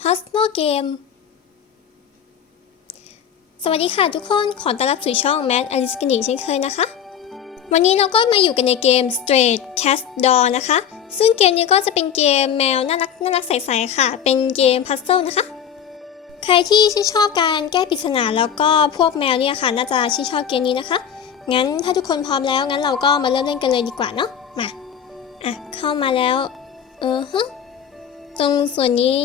Puzzle Game สวัสดีค่ะทุกคน ขอต้อนรับสู่ช่อง Mad Alice กันอีกเช่นเคยนะคะ วันนี้เราก็มาอยู่กันในเกม Straight Cat Door นะคะ ซึ่งเกมนี้ก็จะเป็นเกมแมวน่ารักน่ารักใสๆค่ะ เป็นเกม Puzzle นะคะ ใครที่ชื่นชอบการแก้ปริศนาแล้วก็พวกแมวเนี่ยค่ะ น่าจะชื่นชอบเกมนี้นะคะ งั้นถ้าทุกคนพร้อมแล้วงั้นเราก็มาเริ่มเล่นกันเลยดีกว่าเนาะ มา อะเข้ามาแล้ว เออฮะ ตรงส่วนนี้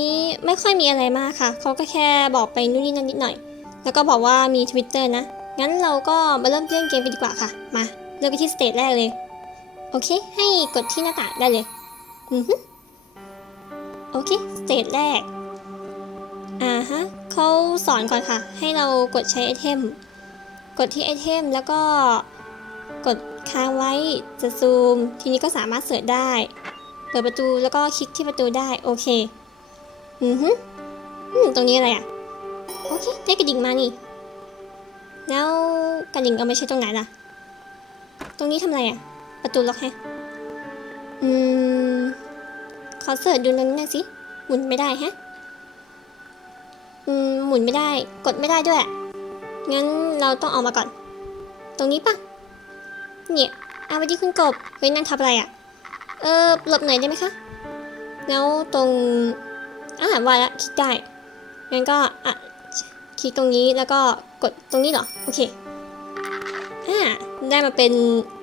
ไม่ค่อยมีอะไรมากค่ะ เขาก็แค่บอกไปนู่นนี่นั่นนิดหน่อย แล้วก็บอกว่ามี Twitter นะ งั้นเราก็มาเริ่มเล่นเกมกันดีกว่าค่ะ มาเริ่มไปที่สเตจแรกเลย โอเค ให้กดที่หน้าต่างได้เลย อือฮึโอเค สเตจแรก อ่าฮะเขาสอนก่อนค่ะ ให้เรากดใช้ไอเทม กดที่ไอเทมแล้วก็กดค้างไว้จะซูม ทีนี้ก็สามารถเสิร์ชได้ ปิดประตูแล้วก็คลิกที่ประตูได้โอเค อือฮึตรงนี้อะไรอะ โอเค ได้กระดิ่งมานี่ แล้วกระดิ่งเอาไปใช้ตรงไหนล่ะ ตรงนี้ทำอะไรอะ ประตูล็อกแฮะอืม ขอเสิร์ชดูตรงนี้หน่อยสิ หมุนไม่ได้แฮะ อืม หมุนไม่ได้ กดไม่ได้ด้วย งั้นเราต้องเอามาก่อน ตรงนี้ปะเนี่ยเอาไปที่คุณกบเฮ้ยนั่งทับอะไรอะ เออหลบหน่อยได้ไหมคะ แล้วตรงอาหารว่าแล้วคลิกได้ งั้นก็อะคลิกตรงนี้แล้วก็กดตรงนี้เหรอ โอเค อ่า ได้มาเป็น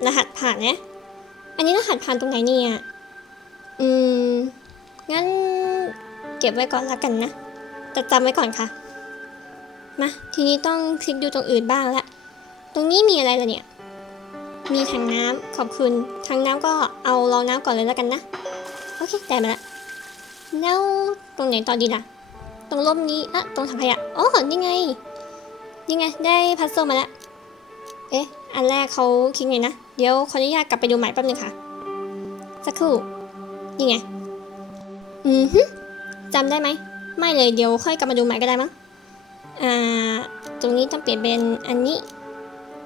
รหัสผ่านนะ อันนี้รหัสผ่านตรงไหนเนี่ย อืม งั้นเก็บไว้ก่อนละกันนะแต่จำไว้ก่อนค่ะ มา ทีนี้ต้องคลิกดูตรงอื่นบ้างละ ตรงนี้มีอะไรล่ะเนี่ย มีถังน้ำขอบคุณถังน้ำก็เอารองน้ำก่อนเลยแล้วกันนะ โอเคได้มาละแล้วตรงไหนต่อดีล่ะ ตรงร่มนี้อะตรงถังขยะอ๋อนี่ไงนี่ไง ได้พัซเซิลมาแล้วเอ๊ะ อันแรกเขาคิดไงนะ เดี๋ยวขออนุญาตกลับไปดูใหม่แป๊บนึงค่ะ สักครู่นี่ไง อือฮึจำได้ไหม ไม่เลย เดี๋ยวค่อยกลับมาดูใหม่ก็ได้มั้ง อ่า ตรงนี้ต้องเปลี่ยนเป็นอันนี้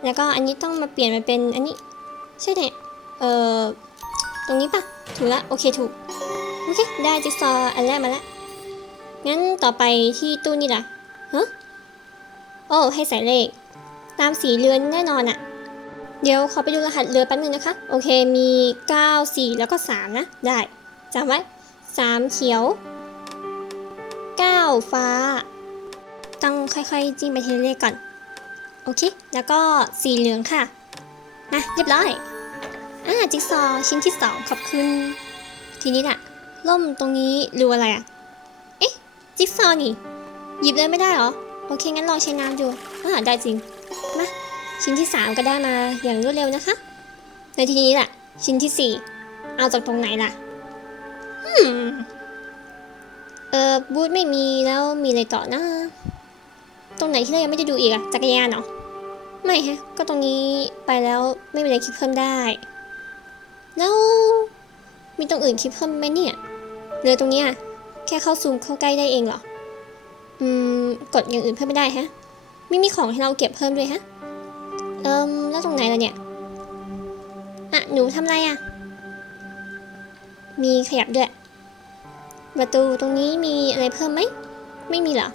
แล้วก็อันนี้ต้องมาเปลี่ยนมาเป็นอันนี้ใช่เนี่ยเอ่อตรงนี้ปะถูกละโอเคถูกโอเคได้จิ๊กซอว์อันแรกมาแล้วงั้นต่อไปที่ตู้นี่ล่ะฮะโอ้ให้ใส่เลข ตามสีเรือนแน่นอนอะเดี๋ยวขอไปดูรหัสเรือแป๊บนึงนะคะ โอเคมี 9 4 แล้วก็ 3 นะ ได้จำไว้ 3 เขียว 9 ฟ้า ต้องค่อยๆ จิ้มไปทีเลขก่อน โอเค แล้วก็สีเหลืองค่ะ มาเรียบร้อย อ่าจิ๊กซอว์ชิ้นที่สองขอบคุณ ทีนี้น่ะ ล่มตรงนี้รูอะไรอะ เอ๊ะ จิ๊กซอว์นี่ หยิบเลยไม่ได้หรอ โอเค งั้นลองใช้น้ำดูอ่าได้จริง มา ชิ้นที่สามก็ได้มาอย่างรวดเร็วนะคะ ในทีนี้ล่ะ ชิ้นที่สี่เอาจากตรงไหนล่ะอืมเออบูธไม่มีแล้วมีอะไรต่อนะตรงไหนที่เรายังไม่ได้ดูอีกอะจักรยานเหรอ ไม่ฮะ ก็ตรงนี้ไปแล้วไม่มีอะไรคลิปเพิ่มได้ แล้วมีตรงอื่นคลิปเพิ่มไหมเนี่ยเลือตรงเนี้ยแค่เข้าซูมเข้าใกล้ได้เองเหรอ อืม กดอย่างอื่นเพิ่มไม่ได้ฮะ ไม่มีของให้เราเก็บเพิ่มด้วยฮะ เอิมแล้วตรงไหนล่ะเนี่ย อะ หนูทำอะไรอะ มีขยับด้วย ประตูตรงนี้มีอะไรเพิ่มไหม ไม่มีเหรอ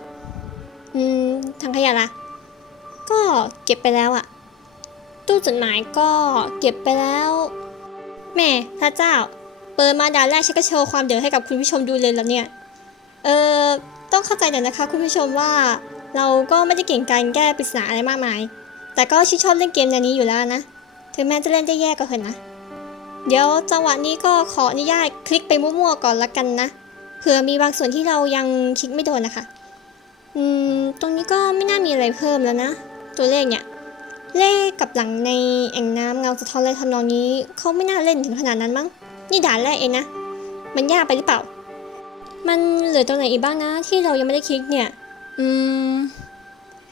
อืมทางขยะล่ะ ก็เก็บไปแล้วอะตู้จดหมายก็เก็บไปแล้วแม่พระเจ้า เปิดมาด่านแรกฉันก็โชว์ความเดือดให้กับคุณผู้ชมดูเลยแล้วเนี่ย เออต้องเข้าใจหน่อยนะคะคุณผู้ชมว่าเราก็ไม่ได้เก่งการแก้ปริศนาอะไรมากมาย แต่ก็ชื่นชอบเล่นเกมแนวนี้อยู่แล้วนะ ถึงแม้จะเล่นได้แย่ก็เถอะนะ เดี๋ยวจังหวะนี้ก็ขออนุญาตคลิกไปมั่วๆก่อนละกันนะ เผื่อมีบางส่วนที่เรายังคลิกไม่โดนนะคะ อืม ตรงนี้ก็ไม่น่ามีอะไรเพิ่มแล้วนะ ตัวเลขเนี่ย เลขกับหลังในแอ่งน้ำเงาสะท้อนอะไรทำนองนี้เขาไม่น่าเล่นถึงขนาดนั้นมั้ง นี่ด่านแรกเองนะ มันยากไปหรือเปล่า มันเหลือตรงไหนอีกบ้างนะ ที่เรายังไม่ได้คลิกเนี่ย อืม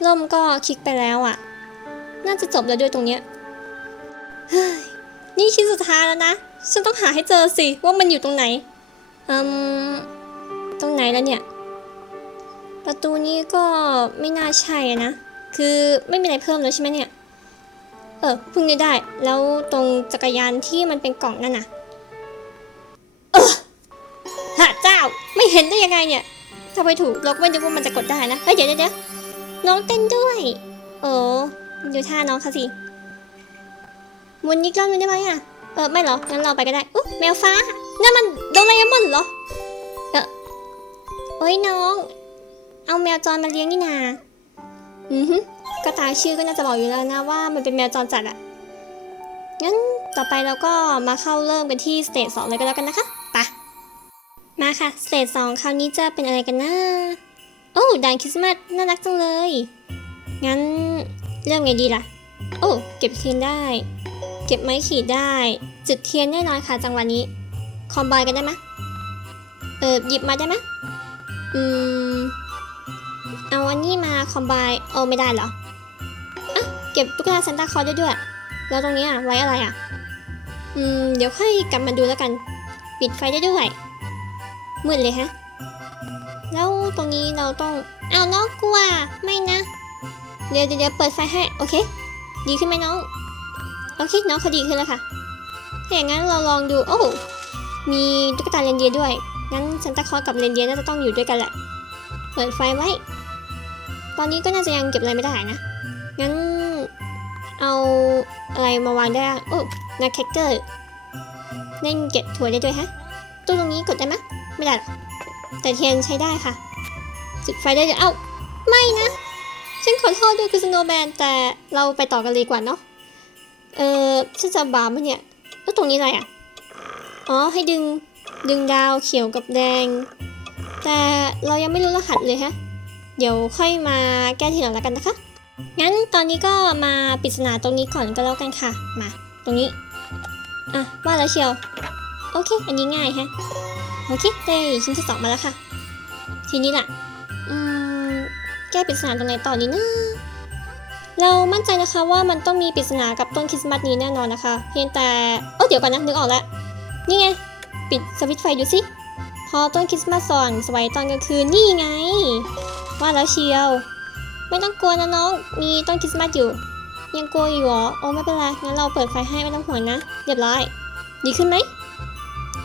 ล่มก็คลิกไปแล้วอะ่ะ น่าจะจบแล้วด้วยตรงเนี้ยเฮ้ยนี่ชิ้นสุดท้ายแล้วนะ ฉันต้องหาให้เจอสิว่ามันอยู่ตรงไหน อืม ตรงไหนแล้วเนี่ย ประตูนี้ก็ไม่น่าใช่นะ คือไม่มีอะไรเพิ่มแล้วใช่ไหมเนี่ย เออพิ่งนึกได้ แล้วตรงจักรยานที่มันเป็นกล่องนั่นน่ะ เออหาเจ้า ไม่เห็นได้ยังไงเนี่ย ถ้าไปถูกเราก็ไม่นึกว่ามันจะกดได้นะ เฮ้ยเดี๋ยวเดี๋ยวเดี๋ยวน้องเต้นด้วย โอ้ดูท่าน้องเขาสิมุนอีกรอบนึงได้ไหมอะ เออไม่เหรอ งั้นเราไปก็ได้ อุ๊แมวฟ้า นั่นมันโดราเอมอนเหรอ เออเอ้ยน้อง เอาแมวจรมาเลี้ยงนี่นา อือฮึก็ตามชื่อก็น่าจะบอกอยู่แล้วนะว่ามันเป็นแมวจรจัดอะงั้นต่อไปเราก็มาเข้าเริ่มกันที่สเตจสองเลยก็แล้วกันนะคะไปะมาค่ะสเตจสองคราวนี้จะเป็นอะไรกันนะโอ้ด่านคริสต์มาสน่ารักจังเลย งั้นเริ่มไงดีล่ะ โอ้เก็บเทียนได้ เก็บไม้ขีดได้ จุดเทียนแน่นอนค่ะจังหวะนี้ คอมไบกันได้ไหมเออหยิบมาได้ไหมอืม เอาอันนี้มาคอมไบโอ้ไม่ได้เหรออะเก็บตุ๊กตาซานตาคลอสได้ด้วย แล้วตรงนี้อะไว้อะไรอะ อืม เดี๋ยวค่อยกลับมาดูแล้วกัน ปิดไฟได้ด้วย มืดเลยฮะ แล้วตรงนี้เราต้องอ้าวน้องกลัวไม่นะ เดี๋ยวเดี๋ยวเปิดไฟให้ โอเค ดีขึ้นไหมน้อง โอเค น้องเขาดีขึ้นแล้วค่ะ ถ้าอย่างนั้นเราลองดู โอ้มีตุ๊กตาเรนเดียร์ด้วย งั้นซานตาคลอสกับเรนเดียร์น่าจะต้องอยู่ด้วยกันแหละ เปิดไฟไว้ ตอนนี้ก็น่าจะยังเก็บอะไรไม่ได้นะ งั้นเอาอะไรมาวางได้อะโอ้นักแคคเกอร์เล่นเก็บถั่วได้ด้วยฮะ ตู้ตรงนี้กดได้ไหมยไม่ได้หรอกแต่เทียนใช้ได้ค่ะ จุดไฟได้เลยเอ้า ไม่นะ ฉันขอโทษด้วยคือสโนว์แมนแต่เราไปต่อกันเลยกว่าเนาะ เออฉันจะบาปมั้ยเนี่ย แล้วตรงนี้อะไรอะ อ๋อ ให้ดึงดึงดาวเขียวกับแดง แต่เรายังไม่รู้รหัสเลยฮะ เดี๋ยวค่อยมาแก้ทีหลังแล้วกันนะคะ งั้นตอนนี้ก็มาปริศนาตรงนี้ก่อนก็แล้วกันค่ะ มา ตรงนี้ อะว่าแล้วเชียว โอเค อันนี้ง่ายฮะ โอเคได้ชิ้นที่สองมาแล้วค่ะ ทีนี้ล่ะ อืม แก้ปริศนาตรงไหนต่อดีนะเรามั่นใจนะคะว่ามันต้องมีปริศนากับต้นคริสต์มาสนี้แน่นอนนะคะ เพียงแต่เออเดี๋ยวก่อนนะนึกออกแล้ว นี่ไง ปิดสวิตช์ไฟดูสิ พอต้นคริสต์มาสส่องสวยตอนกลางคืนนี่ไง ว่าแล้วเชียว ไม่ต้องกลัวนะน้อง มีต้นคริสต์มาสอยู่ ยังกลัวอยู่หรอ โอ้ไม่เป็นไร งั้นเราเปิดไฟให้ไม่ต้องห่วงนะ เรียบร้อย ดีขึ้นไหม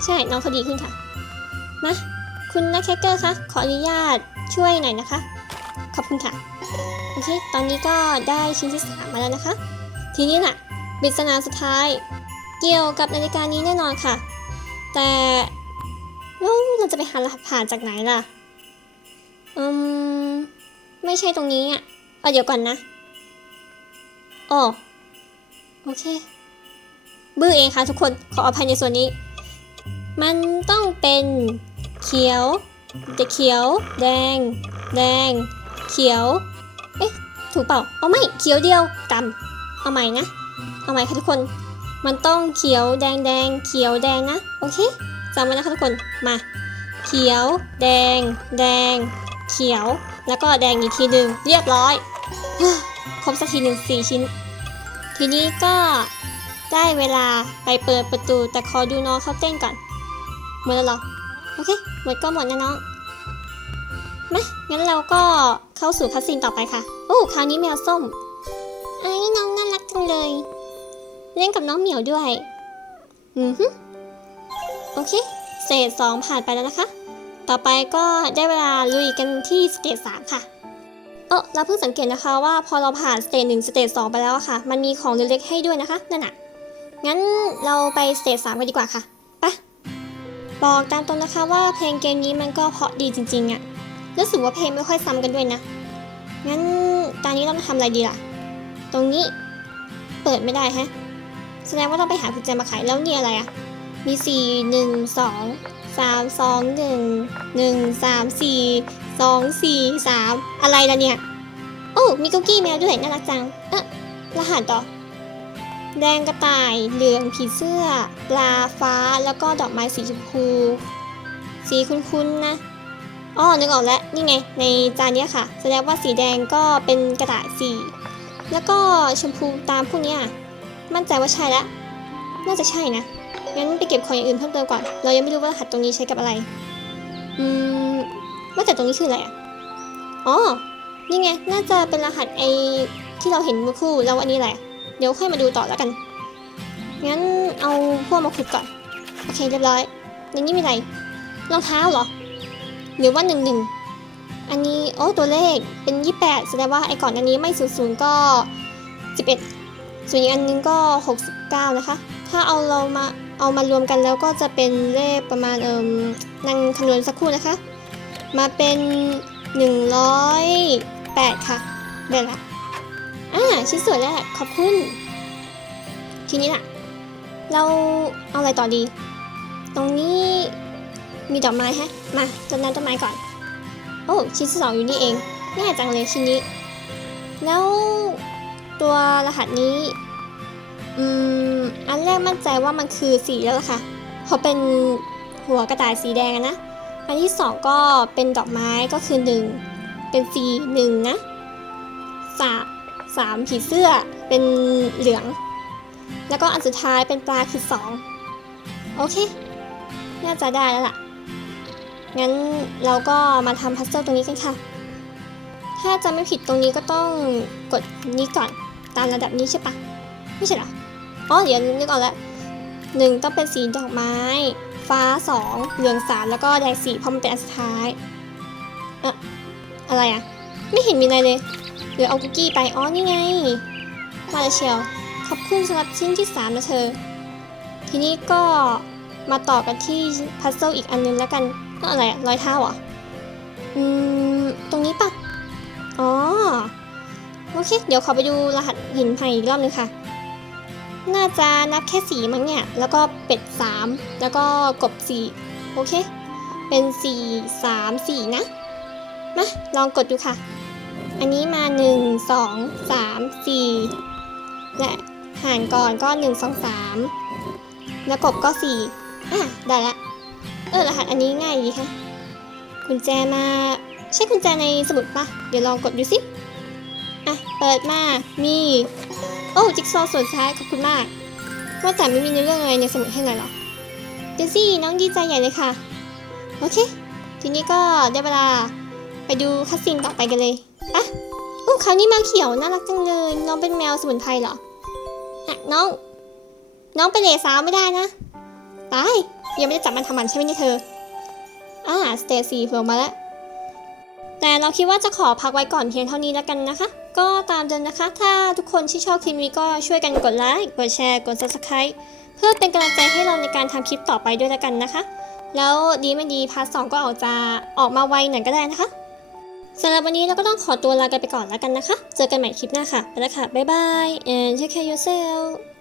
ใช่ น้องเขาดีขึ้นค่ะ มา คุณนักแคคเกอร์คะ ขออนุญาตช่วยหน่อยนะคะ ขอบคุณค่ะ โอเค ตอนนี้ก็ได้ชิ้นที่สามมาแล้วนะคะ ทีนี้น่ะปริศนาสุดท้าย เกี่ยวกับนาฬิกานี้แน่นอนค่ะ แต่เราจะไปหารหัสผ่านจากไหนล่ะ อืม ไม่ใช่ตรงนี้อะเอาเดี๋ยวก่อนนะอ๋อโอเค บื้อเองค่ะทุกคน ขออภัยในส่วนนี้ มันต้องเป็นเขียวจะเขียว แดง แดง เขียว เอ๊ะ ถูกเปล่า เอาไม่ เขียวเดียวกำเอาใหม่นะ เอาใหม่ค่ะทุกคน มันต้องเขียวแดงแดง เขียวแดงนะ โอเคจำไว้นะคะทุกคน มา เขียว แดง แดง เขียว แล้วก็แดงอีกทีหนึ่งเรียบร้อย ครบสักทีหนึ่งสี่ชิ้น ทีนี้ก็ได้เวลาไปเปิดประตูแต่ขอดูน้องเขาเต้นก่อนหมดแล้วหรอ โอเค หมดก็หมดนะน้องมางั้นเราก็เข้าสู่คัสซีนต่อไปค่ะ โอ้คราวนี้แมวส้มไอ้น้องน่ารักจังเลย เล่นกับน้องเหมียวด้วย อือฮึโอเคเตจสองผ่านไปแล้วนะคะ ต่อไปก็ได้เวลาลุยกันที่สเตจสามค่ะเออเราเพิ่งสังเกตนะคะว่าพอเราผ่านสเตจหนึ่งสเตจสองไปแล้วค่ะ มันมีของเล็กๆให้ด้วยนะคะนั่นน่ะงั้นเราไปสเตจสามกันดีกว่าค่ะไปบอกตามตรงนะคะว่าเพลงเกมนี้มันก็เพราะดีจริงๆอะรู้สึกว่าเพลงไม่ค่อยซ้ำกันด้วยนะ งั้นตอนนี้เราต้องทำอะไรดีล่ะ ตรงนี้เปิดไม่ได้ฮะ แสดงว่าต้องไปหากุญแจมาขายแล้วนี่อะไรอะมีสี่หนึ่ งสองสามสองหนึ่งหนึ่งสามสี่สองสี่สามอะไรล่ะเนี่ย โอ้มีคุกกี้แมวด้วยน่ารักจัง เอ๊ะรหัสต่อ แดงกระต่าย เหลืองผีเสื้อ ปลาฟ้าแล้วก็ดอกไม้สีชมพู สีคุ้นๆนะอ๋อนึกออกแล้ว นี่ไง ในจานนี้ค่ะ แสดงว่าสีแดงก็เป็นกระต่ายสี แล้วก็ชมพูตามพวกนี้มั่นใจว่าใช่แล้ว น่าจะใช่นะ งั้นไปเก็บของอย่างอื่นเพิ่มเติมก่อน เรายังไม่รู้ว่ารหัสตรงนี้ใช้กับอะไร อืมว่าแต่ตรงนี้คืออะไรอะ อ๋อ นี่ไง น่าจะเป็นรหัสไอที่เราเห็นเมื่อครู่แล้วอันนี้อะไรอะเดี๋ยวค่อยมาดูต่อแล้วกัน งั้นเอาพวกมาขุดก่อน โอเคเรียบร้อยในนี้มีอะไร รองเท้าเหรอ หรือว่าหนึ่งหนึ่ง อันนี้โอ้ตัวเลขเป็น 28 แสดงว่าไอ้ก่อนอันนี้ไม่00ก็ 11 ส่วนอีกอันนึงก็ 69 นะคะ ถ้าเอาเรามาเอามารวมกันแล้วก็จะเป็นเลขประมาณเอิมนั่งคำนวณสักครู่นะคะ มาเป็น 108 ค่ะเดี๋ยวละอ่าชิ้นส่วนแรกขอบคุณ ทีนี้ล่ะ เราเอาอะไรต่อดี ตรงนี้มีดอกไม้ฮะ มาต้นนั้นต้นไม้ก่อน โอ้ชิ้นที่สองอยู่นี่เอง ง่ายจังเลยชิ้นนี้ แล้ว ตัวรหัสนี้อืมอันแรกมั่นใจว่ามันคือสีแล้วล่ะค่ะเพราะเป็นหัวกระต่ายสีแดงนะ อันที่สองก็เป็นดอกไม้ก็คือหนึ่งเป็นสีหนึ่งนะสามสามผีเสื้อเป็นเหลือง แล้วก็อันสุดท้ายเป็นปลาคือสองโอเค น่าจะได้แล้วล่ะ งั้นเราก็มาทำพัซเซิลตรงนี้กันค่ะ ถ้าจะไม่ผิดตรงนี้ก็ต้องกดนี้ก่อน ตามระดับนี้ใช่ปะไม่ใช่เหรออ๋อเดี๋ยวนึกออกแล้วหนึ่งต้องเป็นสีดอกไม้ ฟ้าสองเหลืองสามแล้วก็แดงสี่เพราะมันเป็นอันสุดท้ายอะอะไรอะไม่เห็นมีอะไรเลยเดี๋ยวเอาคุกกี้ไปอ๋อนี่ไงมาเชียวขอบคุณสำหรับชิ้นที่สามนะเธอ ทีนี้ก็มาต่อกันที่พัซเซิลอีกอันนึงแล้วกันนั่นอะไรอะรอยเท้าเหรออืมตรงนี้ปะอ๋อ โอเค เดี๋ยวขอไปดูรหัสหินใหม่อีกรอบนึงค่ะ น่าจะนับแค่สีมั้งเนี่ย แล้วก็เป็ดสามแล้วก็กบสี่โอเค เป็นสี่สามสี่นะ มา ลองกดดูค่ะ อันนี้มาหนึ่งสองสามสี่และหารก่อนก็หนึ่งสองสามแล้วกบก็สี่อะ ได้ละ เออ รหัสอันนี้ง่ายดีค่ะ กุญแจมา ใช่กุญแจในสมุดปะเดี๋ยวลองกดดูสิ เปิดมา มี โอ้จิ๊กซอว์ส่วนท้ายขอบคุณมาก ว่าแต่ไม่มีเนื้อเรื่องอะไรในสมุดให้หน่อยหรอเดซี่น้องดีใจใหญ่เลยค่ะ โอเค ทีนี้ก็ได้เวลาไปดูคัสซีนต่อไปกันเลยอะโอ้คราวนี้แมวเขียวน่ารักจังเลย น้องเป็นแมวสมุนไพรเหรออะน้อง น้องเป็นเหล่สาวไม่ได้นะตายยังไม่ได้จับมันทำมันใช่ไหมเนี่ยเธออ่าสเตซี่โผล่มาแล้วแต่เราคิดว่าจะขอพักไว้ก่อนเพียงเท่านี้แล้วกันนะคะ ก็ตามเดิมนะคะ ถ้าทุกคนที่ชอบคลิปนี้ก็ช่วยกันกดไลค์ กดแชร์ กด subscribe เพื่อเป็นกำลังใจให้เราในการทำคลิปต่อไปด้วยแล้วกันนะคะ แล้วดีไม่ดีพาร์ทสองก็ออกจะออกมาไวหน่อยก็ได้นะคะสำหรับวันนี้เราก็ต้องขอตัวลากันไปก่อนแล้วกันนะคะ เจอกันใหม่คลิปหน้าค่ะ ไปแล้วค่ะ บ๊ายบาย and take care yourself